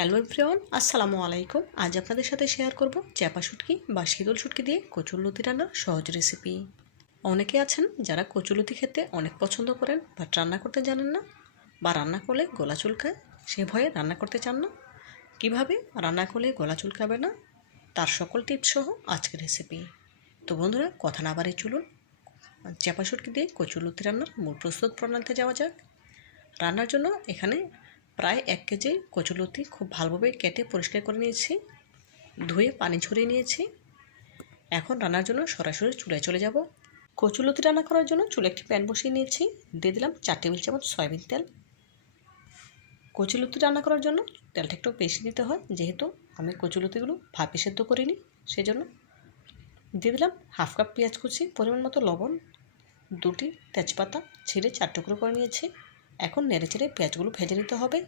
Hello everyone, আসসালামু আলাইকুম। আজ আপনাদের সাথে শেয়ার করব চ্যাপা শুটকি বা শীতল শুটকি দিয়ে কচুরলতি রান্নার সহজ রেসিপি অনেকে আছেন যারা কচুলতি খেতে অনেক পছন্দ করেন বাট রান্না করতে জানেন না বা রান্না করলে গলা চুলকায়, সে ভয়ে রান্না করতে চান না। কীভাবে রান্না করলে গলা চুলকাবে না? তার সকল টিপস সহ আজকের রেসিপি তো বন্ধুরা, কথা না বাড়ি চলুন। চ্যাপা শুটকি দিয়ে কচুরলতি রান্নার মূল প্রস্তুত প্রণালীতে যাওয়া যাক। রান্নার জন্য এখানে প্রায় এক কেজি কচুলতি খুব ভালোভাবে কেটে পরিষ্কার করে নিয়েছি, ধুয়ে পানি ঝরিয়ে নিয়েছি। এখন রান্নার জন্য সরাসরি চুলায় চলে যাব। কচুলতি রান্না করার জন্য চুলে একটি প্যান বসিয়ে নিয়েছি। দিয়ে দিলাম চার টেবিল চামচ সয়াবিন তেল। কচুলতি রান্না করার জন্য তেলটা একটু বেশি দিতে হয়, যেহেতু আমি কচুলতিগুলো ভাপে সেদ্ধ করিনি সেই জন্য দিয়ে দিলাম হাফ কাপ পেঁয়াজ কুচি, পরিমাণ মতো লবণ, দুটি তেজপাতা, ছিঁড়ে চার টুকরো করে নিয়েছি। এখন নেড়ে চেড়ে পেঁয়াজগুলো ভেজে নিতে হবে।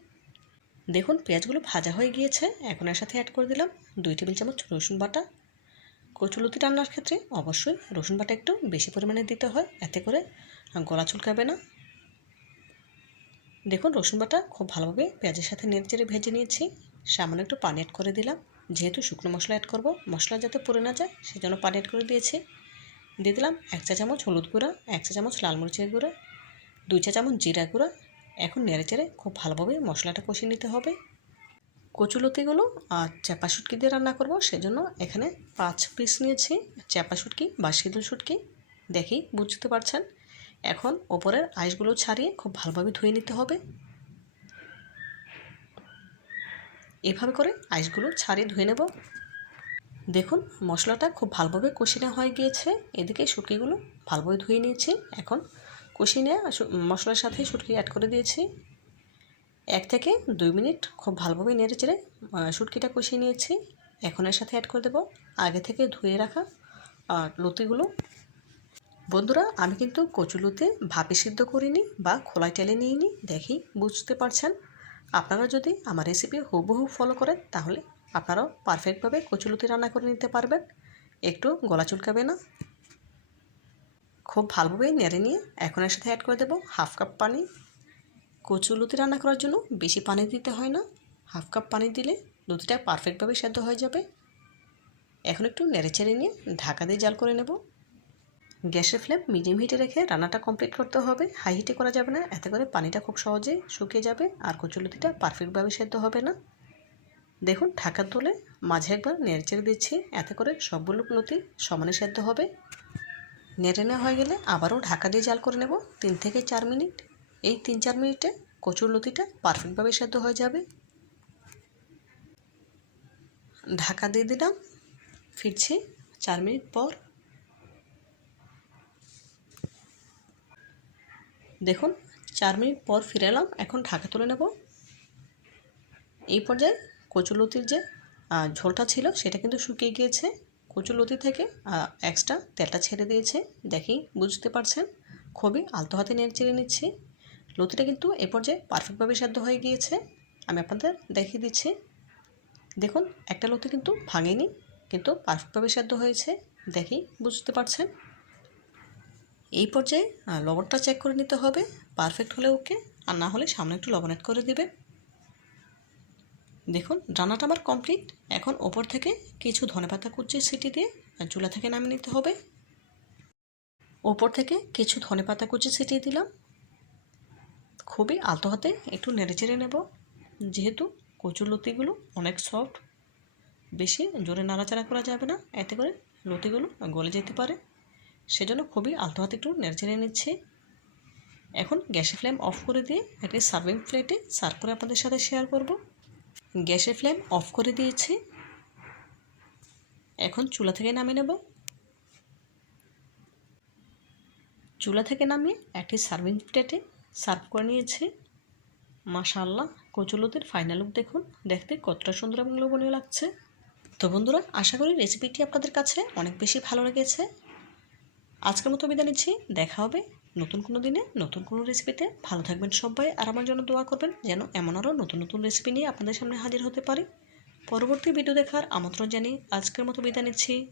দেখুন, পেঁয়াজগুলো ভাজা হয়ে গিয়েছে। এখন এর সাথে অ্যাড করে দিলাম দুই টেবিল চামচ রসুন বাটা। কচুলতি রান্নার ক্ষেত্রে অবশ্যই রসুন বাটা একটু বেশি পরিমাণে দিতে হয়, এতে করে গলা চুলকাবে না। দেখুন, রসুন বাটা খুব ভালোভাবে পেঁয়াজের সাথে নেড়ে চেড়ে ভেজে নিয়েছি। সামান্য একটু পানি অ্যাড করে দিলাম। যেহেতু শুকনো মশলা অ্যাড করব, মশলা যাতে পড়ে না যায়, সেজন্য পানি অ্যাড করে দিয়েছি। দিয়ে দিলাম এক চা চামচ হলুদ গুঁড়া, এক চা চামচ লাল মরিচের গুঁড়া দুই চা চামচ জিরা গুঁড়া, এখন নেড়ে চেড়ে খুব ভালোভাবে মশলাটা কষিয়ে নিতে হবে। কচুলতিগুলো আর চাপা শুটকি দিয়ে রান্না করব, সেজন্য এখানে পাঁচ পিস নিয়েছি চাপা শুটকি বা শীতল শুটকি। দেখি, বুঝতে পারছেন? এখন ওপরের আইসগুলো ছাড়িয়ে খুব ভালোভাবে ধুয়ে নিতে হবে। এভাবে করে আইসগুলো ছাড়িয়ে ধুয়ে নেব। দেখুন, মশলাটা খুব ভালোভাবে কষিয়ে হয়ে গিয়েছে। এদিকে শুটকিগুলো ভালোভাবে ধুয়ে নিয়েছি। এখন কষিয়ে মশলার সাথে শুটকি অ্যাড করে দিয়েছি। এক থেকে দুই মিনিট খুব ভালোভাবে নেড়ে চেড়ে শুটকিটা কষিয়ে নিয়েছি। এখন এর সাথে অ্যাড করে দেবো আগে থেকে ধুয়ে রাখা লতিগুলো। বন্ধুরা, আমি কিন্তু কচুলুতে ভাপে সিদ্ধ করিনি বা খোলায় টেলে নিইনি, দেখি বুঝতে পারছেন? আপনারা যদি আমার রেসিপি হুবহু ফলো করেন, তাহলে আপনারাও পারফেক্টভাবে কচুলুতি রান্না করে নিতে পারবেন। একটু গলা চুলকাবে না? খুব ভালোভাবে নেড়ে নিয়ে এখন এর সাথে অ্যাড করে দেবো হাফ কাপ পানি। কচু লুতি রান্না করার জন্য বেশি পানি দিতে হয় না। হাফ কাপ পানি দিলে লুতিটা পারফেক্টভাবে সেদ্ধ হয়ে যাবে। এখন একটু নেড়ে চেড়ে নিয়ে ঢাকা দিয়ে জাল করে নেব। গ্যাসের ফ্লেম মিডিয়াম হিটে রেখে রান্নাটা কমপ্লিট করতে হবে। হাই হিটে করা যাবে না, এতে করে পানিটা খুব সহজেই শুকিয়ে যাবে আর কচুলতিটা পারফেক্টভাবে সেদ্ধ হবে না। দেখুন, ঢাকা তুলে মাঝে একবার নেড়ে চেড়ে দিচ্ছি, এতে করে সবগুলো লতি সমানে সেদ্ধ হবে। নেড়ে নেওয়া হয়ে গেলে আবারও ঢাকা দিয়ে জাল করে নেব তিন থেকে চার মিনিট। এই তিন চার মিনিটে কচুর লতিটা পারফেক্টভাবে সেদ্ধ হয়ে যাবে। ঢাকা দিয়ে দিলাম। ফিরছি চার মিনিট পর। দেখুন, চার মিনিট পর ফিরে এলাম। এখন ঢাকা তুলে নেব। এই পর্যায়ে কচুলতির যে ঝোলটা ছিল সেটা কিন্তু শুকিয়ে গিয়েছে। কচুলতি থেকে এক্সট্রা তেলটা ছেড়ে দিয়েছে। দেখি, বুঝতে পারছেন? খুবই আলতো হাতে নেড়ে চেড়ে নিচ্ছি। লতিটা কিন্তু এ পর্যায়ে পারফেক্টভাবে সেদ্ধ হয়ে গিয়েছে। আমি আপনাদের দেখিয়ে দিচ্ছি। দেখুন, একটা লতি কিন্তু ভাঙেনি, কিন্তু পারফেক্টভাবে সেদ্ধ হয়েছে। দেখি, বুঝতে পারছেন? এই পর্যায়ে লবণটা চেক করে নিতে হবে। পারফেক্ট হলে ওকে, আর না হলে সামনে একটু লবণ অ্যাড করে দেবে। দেখুন রান্নাটা আমার কমপ্লিট এখন ওপর থেকে কিছু ধনেপাতা কুচি সিটি দিয়ে চুলা থেকে নামিয়ে নিতে হবে। ওপর থেকে কিছু ধনেপাতা কুচি ছিটিয়ে দিলাম। খুবই আলতো হাতে একটু নেড়ে চেড়ে নেব, যেহেতু কচুর লতিগুলো অনেক সফট বেশি জোরে নাড়াচাড়া করা যাবে না, এতে করে লতিগুলো গলে যেতে পারে। সেজন্য খুবই আলতো হাতে একটু নেড়ে চেড়ে নিচ্ছি। এখন গ্যাসের ফ্লেম অফ করে দিয়ে একটি সার্ভিং প্লেটে সার্ভ করে আপনাদের সাথে শেয়ার করব। গ্যাসের ফ্লেম অফ করে দিয়েছি। এখন চুলা থেকে নামিয়ে নেব। চুলা থেকে নামিয়ে একটি সার্ভিং প্লেটে সার্ভ করে নিয়েছি। মাশাল্লাহ কচুলতির ফাইনাল লুক দেখুন। দেখতে কতটা সুন্দর এবং লোভনীয় লাগছে। তো বন্ধুরা, আশা করি রেসিপিটি আপনাদের কাছে অনেক বেশি ভালো লেগেছে। আজকের মতো বিদায় নিচ্ছি। দেখা হবে নতুন কোনো দিনে, নতুন কোনো রেসিপিতে ভালো থাকবেন সবাই আর আমার জন্য দোয়া করবেন যেন এমন আরও নতুন নতুন রেসিপি নিয়ে আপনাদের সামনে হাজির হতে পারি। পরবর্তী ভিডিও দেখার আমন্ত্রণ জানিয়ে আজকের মতো বিদায় নিচ্ছি।